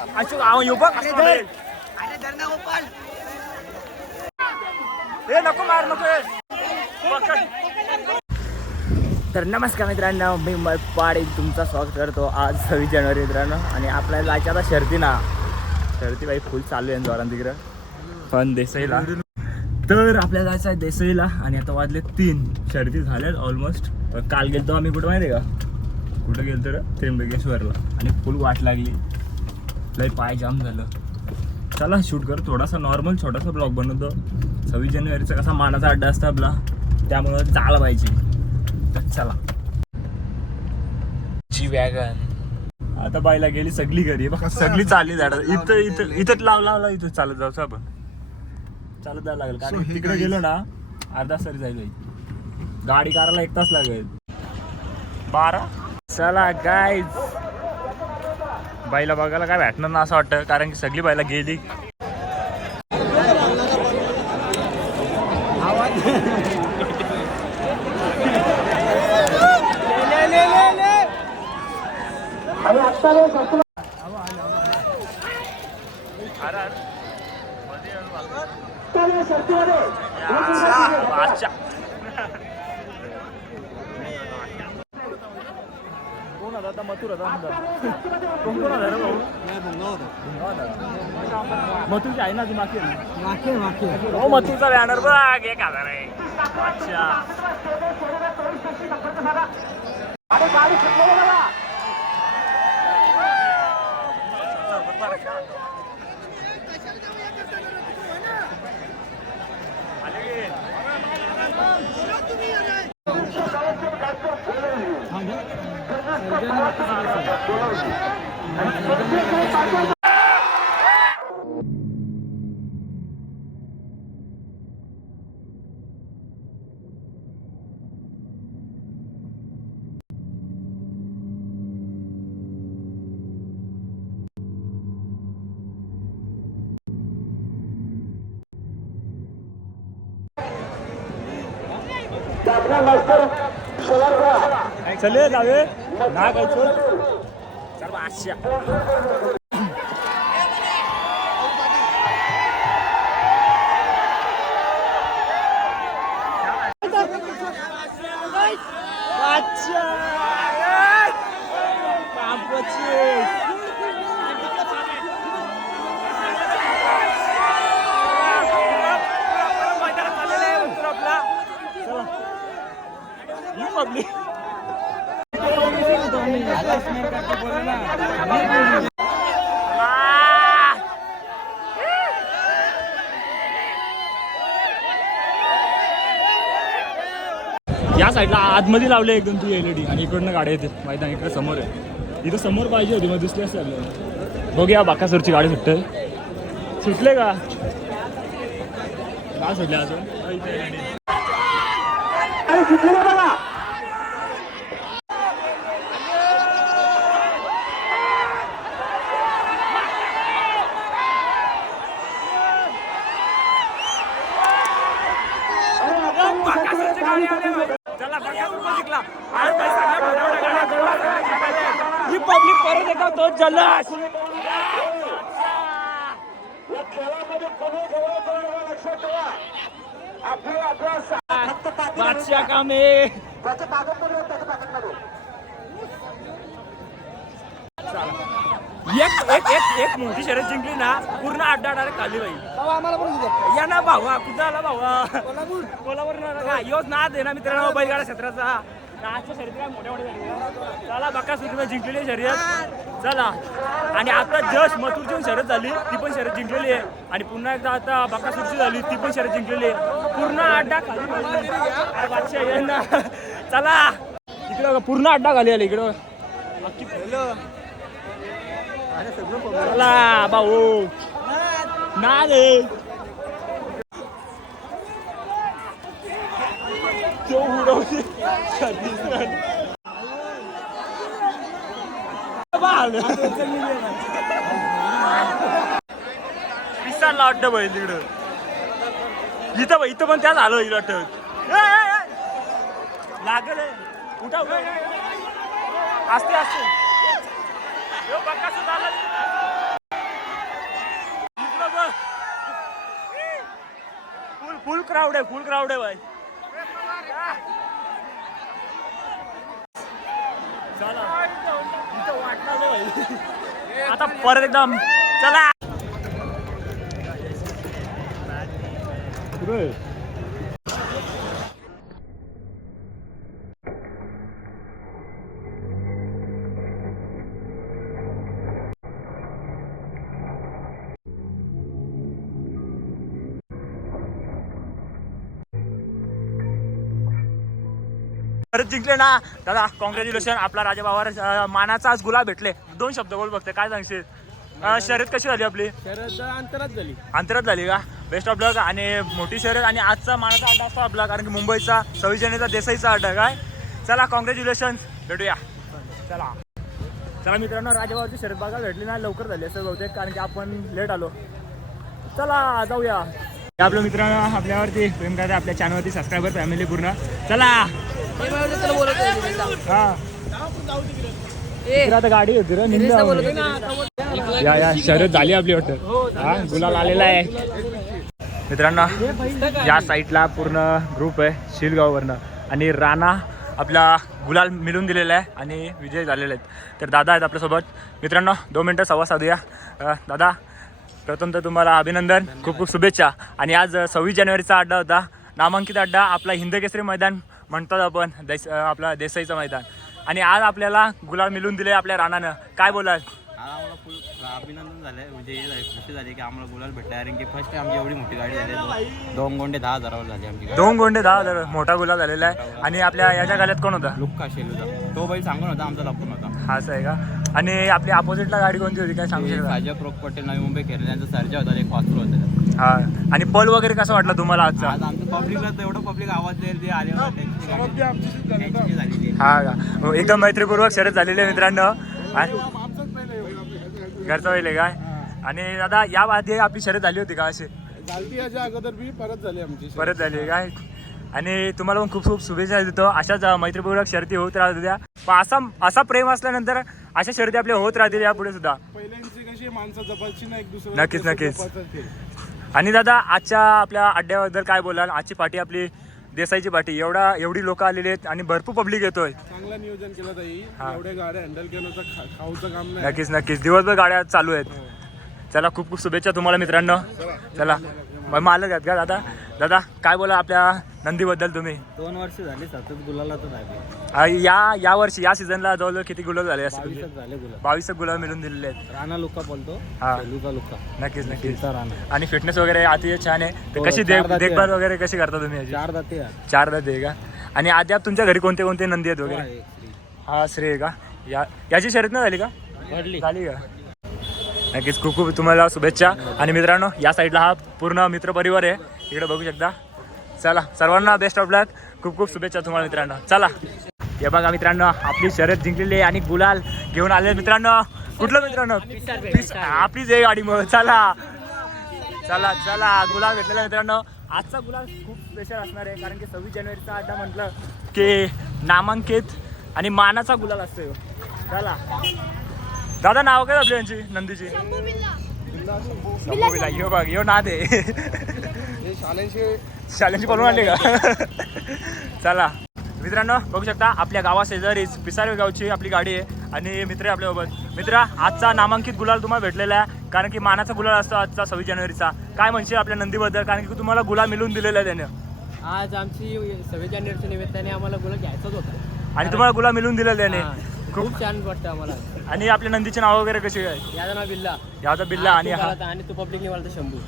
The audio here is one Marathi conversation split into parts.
अशोक आव येऊ बघ. कसं मारेल. ए नको मार नको. तर नमस्कार मित्रांनो मी पाडे तुमचं स्वागत करतो आज सव्वीस जानेवारी मित्रांनो. आणि आपल्याला जायचं आता शर्ती ना शर्ती बाई फुल चालू आहे जोरान तिकडं. पण देसाईला. तर आपल्याला जायचं आहे देसाईला. आणि आता वाजले तीन. शर्ती झाल्यात ऑलमोस्ट काल गेलतो आम्ही कुठं माहिती आहे का? कुठं गेलो तर त्र्यंबकेश्वरला. आणि फुल वाट लागली. लय पाय जाम झालं. चला शूट कर. थोडासा नॉर्मल छोटासा ब्लॉग बनवतो. सव्वीस जानेवारीचा कसा मानाचा अड्डा असतो आपला त्यामुळं जायला पाहिजे तर चला. जी वॅगन आता बाईला गेली सगळी घरी. बघा सगळी चालली झाड इथं इथं इथं लाव लावला इथं चालत जाऊ आपण. चालत जावं लागेल. कारण तिकडे गेलो ना अर्धा तरी जाईल. गाडी करायला एक तास लागेल. बारा? चला गाईज बाईला बघायला काय भेटणार ना असं वाटतं कारण की सगळी बाईला गेली. अच्छा. कोण होता आता मथुर होता. कोण कोण होता भाऊ. मथुरची आहे ना ती माकी आहे ना? हो मथुरचा बॅनर बघ एक हजार आहे अच्छा आले चले जावे ना काय चल चल आशा अच्छा पापची पब्लिक या साईडला आतमध्ये लावले एकदम ती एलईडी आणि इकडनं गाड्या येते माहिती आहे इकडे समोर आहे. इथं समोर पाहिजे होती मग दिसली असते आपल्याला बघूया बाकासूरची गाडी सुटते. सुटले का? का सुटले अजून अ, इथे गाडी. चला बकासूर जिंकला. आज. ही पब्लिक परत एकदा तोच जल्लोष बादशाह कामे. एक एक एक एक मोठी शर्यत जिंकली ना पूर्ण अड्डा डायरेक्ट खाली बाई या ना भावा कुठं आला भावा? कोल्हापूर. का? योच नाद आहे ना मित्रांनो बैलगाडा क्षेत्राचा. आजच्या शर्यती काय मोठ्या मोठ्या चला बक्का सुटला जिंकलेली शर्यत. चला. आणि आता जस्ट मथुरची पण शर्यत झाली ती पण शर्यत जिंकलेली आहे. आणि पुन्हा एकदा आता बक्कासूरची झाली ती पण शर्यत जिंकलेली आहे. पूर्ण अड्डा खाली अरे बादशाह ये ना. चला. इकडं पूर्ण अड्डा खाली आला इकडं. चला भाऊ ना रे तो उडवते विसरला वाटतं बैल तिकडं इथं इथं पण त्याच आलं इला वाटत लागल आहे. उठा उठा असते असते फुल क्राउड आहे फुल क्राउड आहे भाई. भाई. आता परत एकदम. चला. परत जिंकले ना दादा कॉंग्रॅच्युलेशन आपला राजा बाबार मानाचा आज गुलाब भेटले. दोन शब्द बोल बघते काय सांगशील? शर्यत कशी झाली आपली? शरद अंतरात झाली. अंतरात झाली का? बेस्ट ऑफ लक आणि मोठी शर्यत आणि आजचा मानाचा अड्डा असतो आपला कारण की मुंबईचा सव्वीस जानेचा देसाईचा अड्डा काय? चला कॉंग्रॅच्युलेशन भेटूया. चला. चला मित्रांनो राजाबाबाची शर्यत बघायला भेटली ना लवकर झाली असं बहुतेक कारण की आपण लेट आलो. चला जाऊया. हे आपलं मित्रांनो आपल्यावरती प्रेम करता आपल्या चॅनलवरती सबस्क्रायबर फॅमिली पूर्ण. चला. हा. आता गाडी होती रे या या शर्यत झाली आपली वाटतं. हा गुलाल आलेला आहे. मित्रांनो या साईडला पूर्ण ग्रुप आहे शिलगाववरनं. आणि राणा आपला गुलाल मिळून दिलेला आहे आणि विजय झालेले आहेत. तर दादा आहेत आपल्यासोबत. मित्रांनो दोन मिनटं संवाद साधूया. दादा प्रथम तर तुम्हाला अभिनंदन खूप खूप शुभेच्छा. आणि आज सव्वीस जानेवारीचा अड्डा होता. नामांकित अड्डा आपला हिंदकेसरी मैदान म्हणतात आपण देस आपला देसाईचं मैदान. आणि आज आपल्याला गुलाल मिळून दिले आपल्या राणानं काय बोलाल? आम्हाला फुल अभिनंदन झालंय. म्हणजे हे झाले खुशी झाली की आम्हाला गुलाल भेटला कारण की फर्स्ट टाइम आमची एवढी मोठी गाडी झाली दोन गोंडे दहा हजारावर झाली आमची गाडी. दोन गोंडे दहा हजार मोठा गुलाल झालेला आहे. आणि आपल्या याच्या गाल्यात कोण होता? लुक्का शेलूचा. तो बैल सांगून होता आमचा लपून होता. हा असं आहे का? आणि आपली अपोजिटला गाडी कोणती होती? काय सांगू शकता? साजक रोक पटेल नवी मुंबई खेळले त्यांचा सर्जा होता एक वासरू होता. हा. आणि पल वगैरे कसं वाटलं तुम्हाला आजचा? आज आमचं पब्लिकला एवढं पब्लिक आवाज देईल ते आले झालेली. हा का? एकदम मैत्रीपूर्वक शर्यत झालेली आहे मित्रांनो. आणि घरचा पहिले काय? आणि दादा या आधी आपली शर्यत झाली होती का अशी? झालती याच्या अगोदर बी परत झाली आमची परत झाली काय? आणि तुम्हाला पण खूप खूप शुभेच्छा देतो. अशाच मैत्रीपूर्वक शर्ती होत राहू द्या पण असा असा प्रेम असल्यानंतर अशा शर्ती आपल्या होत राहतील यापुढे सुद्धा. पहिल्यांची कशी माणसं जपायची ना एक दुसरं नक्कीच, नक्कीच. आणि दादा आजच्या आपल्या अड्ड्याबद्दल काय बोलाल? आजची पार्टी आपली देसाईची पार्टी. एवढा एवढी लोक आलेली आहेत आणि भरपूर पब्लिक येतोय. चांगलं नियोजन केलं ताई. हा. एवढ्या गाड्या हँडल खाऊचं काम नाही. नक्कीच नक्कीच. दिवसभर गाड्या चालू आहेत. चला खूप खूप शुभेच्छा तुम्हाला मित्रांनो. चला मग मालक आहेत का दादा? दादा काय बोला आपल्या नंदीबद्दल तुम्ही? दोन वर्ष झाली सतत झाली आ, या या वर्षी या सीझनला जवळजवळ किती गुलाब झाले असतील बावीसच झाले गुलाल. बावीस गुलाब मिळून दिलेले आहेत. राणा लुक्का बोलतो हा. लुका. लुक्का नक्कीच नक्कीच. तिचा राणा. आणि फिटनेस वगैरे अतिशय छान आहे. तर हो, कशी चार देख दाते देखभाल. वगैरे कशी करता तुम्ही याची? चार दाते आहे. चार दाते आहे का? आणि अद्याप तुमच्या घरी कोणते कोणते नंदी आहेत तो वगैरे. हा श्री आहे का? या याची शर्यत नाही झाली का? झाली का? नक्कीच खूप खूप तुम्हाला शुभेच्छा. आणि मित्रांनो या साईडला हा पूर्ण मित्रपरिवार आहे. इकडे बघू शकता. चला सर्वांना बेस्ट ऑफ लक खूप खूप शुभेच्छा तुम्हाला मित्रांनो. चला. हे बघा मित्रांनो आपली शर्यत जिंकलेली आहे आणि गुलाल घेऊन आले मित्रांनो. कुठलं मित्रांनो? आपलीच आहे गाडी मग. चला. चला चला. गुलाल भेटलेला मित्रांनो. आजचा गुलाल खूप स्पेशल असणार आहे कारण की सव्वीस जानेवारीचा अड्डा म्हटलं की नामांकित आणि मानाचा गुलाल असतो चला. दादा नाव काय आपली यांची नंदीची शंभूविला यो बघ यो नाद आहे. हे पळून आले का? चला. मित्रांनो बघू शकता आपल्या गावा शेजारीच पिसारे गावची आपली गाडी आहे आणि मित्र आहे आपल्यासोबत. मित्र आजचा नामांकित गुलाल तुम्हाला भेटलेला आहे कारण की मानाचा गुलाल असतो आजचा सव्वीस जानेवारीचा. काय म्हणशील आपल्या नंदीबद्दल? कारण की तुम्हाला गुलाल मिळून दिलेला आहे त्याने. आज आमची सव्वीस जानेवारीच्या निमित्ताने आम्हाला गुलाल घ्यायचाच होता. आणि तुम्हाला गुलाल मिळून दिलेला. त्याने. खूप छान वाटतं आम्हाला. आणि आपल्या नंदीचे नाव वगैरे कसे काय याचं नाव बिल्ला. याचा बिल्ला आणि हा. आणि तो पब्लिक निवालता शंभू.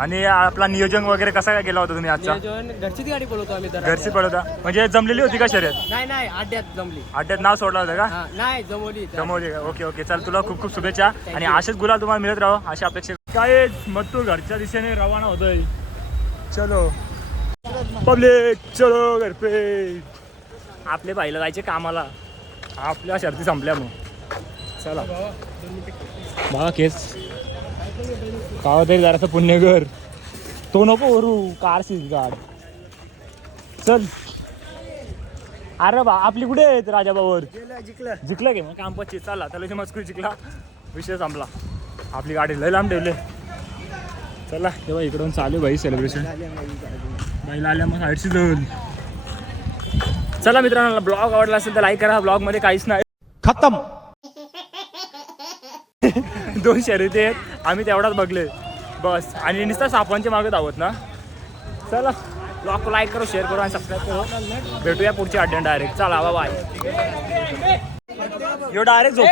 आणि आपला नियोजन वगैरे कसा काय केला होता तुम्ही आजचा? नियोजन घरचीच गाडी पळवतो आम्ही तर घरची पडवता म्हणजे जमलेली होती का शर्यत? नाही नाही अड्ड्यात जमली. अड्ड्यात नाव सोडलं होतं का? हा नाही जमवली. जमवली का? Okay okay. चल तुला खूप खूप शुभेच्छा. आणि असेच गुलाल तुम्हाला मिळत राहो अशी अपेक्षा. काय मग तू घरच्या दिशेने रवाना होतोय. चलो. पब्लिक चलो घर पे आपले पाहिलं जायचे कामाला. आपल्या शर्ती संपल्या मग. चला. बघा केस. का तरी जरासं पुण्य कर. तो नको वरू. कार गाड. चल. अरे बा आपली कुठे आहेत राजाबावर जिंकलं की मग? काम पच्ची चला त्याला मस्करी जिंकला. विषय संपला. आपली गाडी लय लांब ठेवले. चला. तेव्हा इकडून चालू भाई सेलिब्रेशन बाईला आल्या मग साईडची दोन चला मित्रांनो ब्लॉग आवडला असेल तर लाईक करा. ब्लॉगमध्ये काहीच नाही. खतम. दोन शर्यती आहेत. आम्ही तेवढाच बघले बस. आणि नुसतं सापांच्या मागत आहोत ना? चला. ब्लॉग लाईक करू शेअर करू आणि सबस्क्राईब करू. भेटूया पुढच्या अड्ड्यान डायरेक्ट चला बाबा यो डायरेक्ट झोप